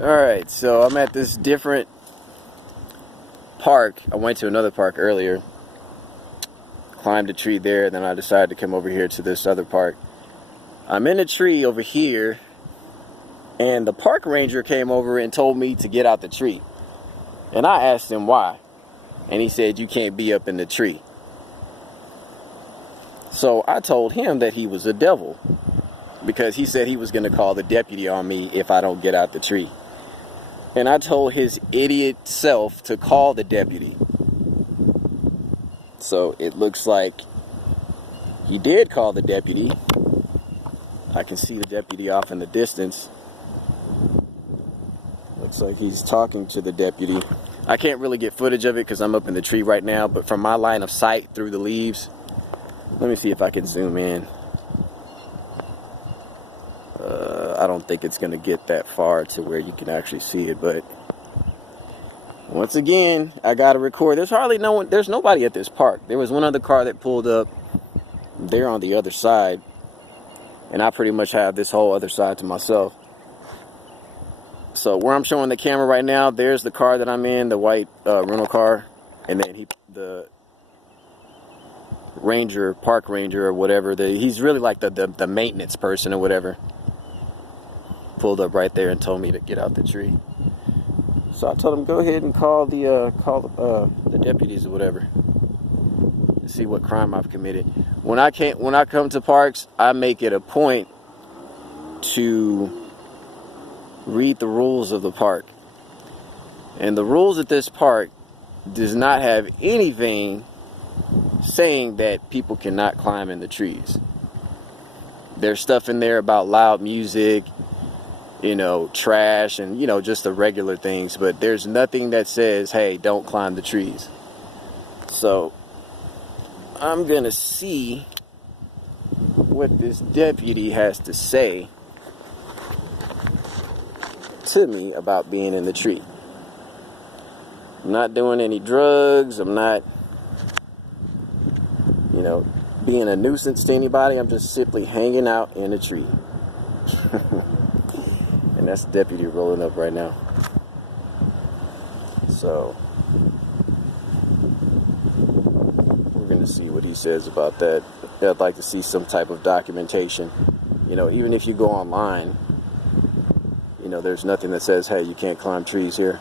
Alright, so I'm at this different park. I went to another park earlier, climbed a tree there, then I decided to come over here to this other park. I'm in a tree over here, and the park ranger came over and told me to get out the tree. And I asked him why, and he said, you can't be up in the tree. So I told him that he was a devil, because he said he was going to call the deputy on me if I don't get out the tree. And I told his idiot self to call the deputy. So it looks like he did call the deputy. I can see the deputy off in the distance. Looks like he's talking to the deputy. I can't really get footage of it because I'm up in the tree right now, but from my line of sight through the leaves, let me see if I can zoom in. I don't think it's going to get that far to where you can actually see it, but once again, I got to record. There's hardly no one, there's nobody at this park. There was one other car that pulled up there on the other side, and I pretty much have this whole other side to myself. So where I'm showing the camera right now, there's the car that I'm in, the white rental car, and then the ranger, park ranger or whatever, he's really like the maintenance person or whatever, pulled up right there and told me to get out the tree. So I told him, go ahead and call the deputies or whatever to see what crime I've committed. When I come to parks, I make it a point to read the rules of the park. And the rules at this park does not have anything saying that people cannot climb in the trees. There's stuff in there about loud music, trash, and just the regular things, but there's nothing that says, hey, don't climb the trees. So I'm gonna see what this deputy has to say to me about being in the tree. I'm not doing any drugs. I'm not being a nuisance to anybody. I'm just simply hanging out in a tree. And that's the deputy rolling up right now. So we're going to see what he says about that. I'd like to see some type of documentation. Even if you go online, there's nothing that says, hey, you can't climb trees here.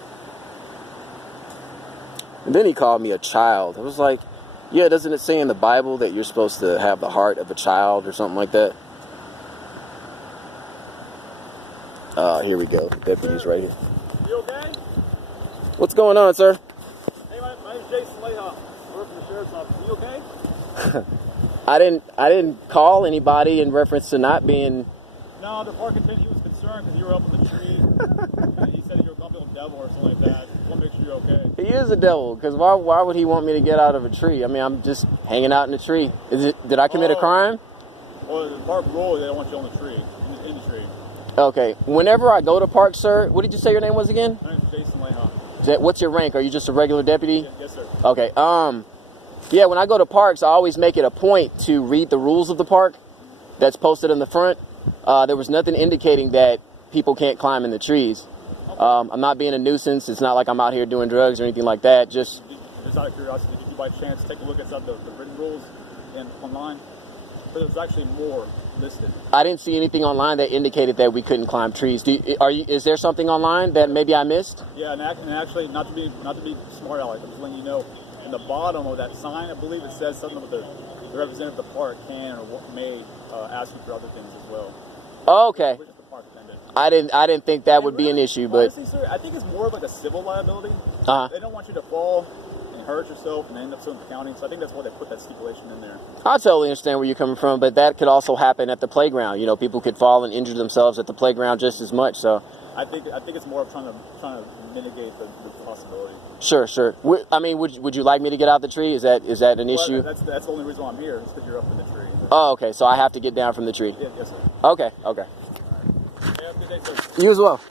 And then he called me a child. I was like, yeah, doesn't it say in the Bible that you're supposed to have the heart of a child or something like that? Here we go. The deputy's right here. You okay? What's going on, sir? Hey, my name's Jason Leha. I work for the sheriff's office. You okay? I didn't call anybody in reference to not being... No, the park attendant, he was concerned because you were up in the tree. And he said you were a grumpy little devil or something like that. Just want to make sure you're okay. He is a devil, because why would he want me to get out of a tree? I mean, I'm just hanging out in a tree. Did I commit a crime? Well, the park rule, they don't want you on the tree, in the tree. Okay. Whenever I go to park, sir, what did you say your name was again? My name's Jason Leha. What's your rank? Are you just a regular deputy? Yes, sir. Okay. Yeah, when I go to parks, I always make it a point to read the rules of the park that's posted in the front. There was nothing indicating that people can't climb in the trees. I'm not being a nuisance. It's not like I'm out here doing drugs or anything like that. Just out of curiosity, did you by chance take a look at some of the written rules online? But there's actually more listed. I didn't see anything online that indicated that we couldn't climb trees. Is there something online that maybe I missed? Yeah, and actually, not to be smart aleck, I'm just letting you know, in the bottom of that sign, I believe it says something about the representative of the park can or may ask you for other things as well. Oh, okay. Which is the park attendant. I didn't think that would be an issue, but honestly, sir, I think it's more of like a civil liability. They don't want you to fall and hurt yourself and end up suing the county. So I think that's why they put that stipulation in there. I totally understand where you're coming from, but that could also happen at the playground. People could fall and injure themselves at the playground just as much. So I think it's more of trying to mitigate the possibility. Sure. I mean, would you like me to get out the tree? Is that an issue? That's the only reason why I'm here. Is because you're up in the tree. Oh, okay. So I have to get down from the tree. Yes, sir. Okay. Right. Have a good day, sir. You as well.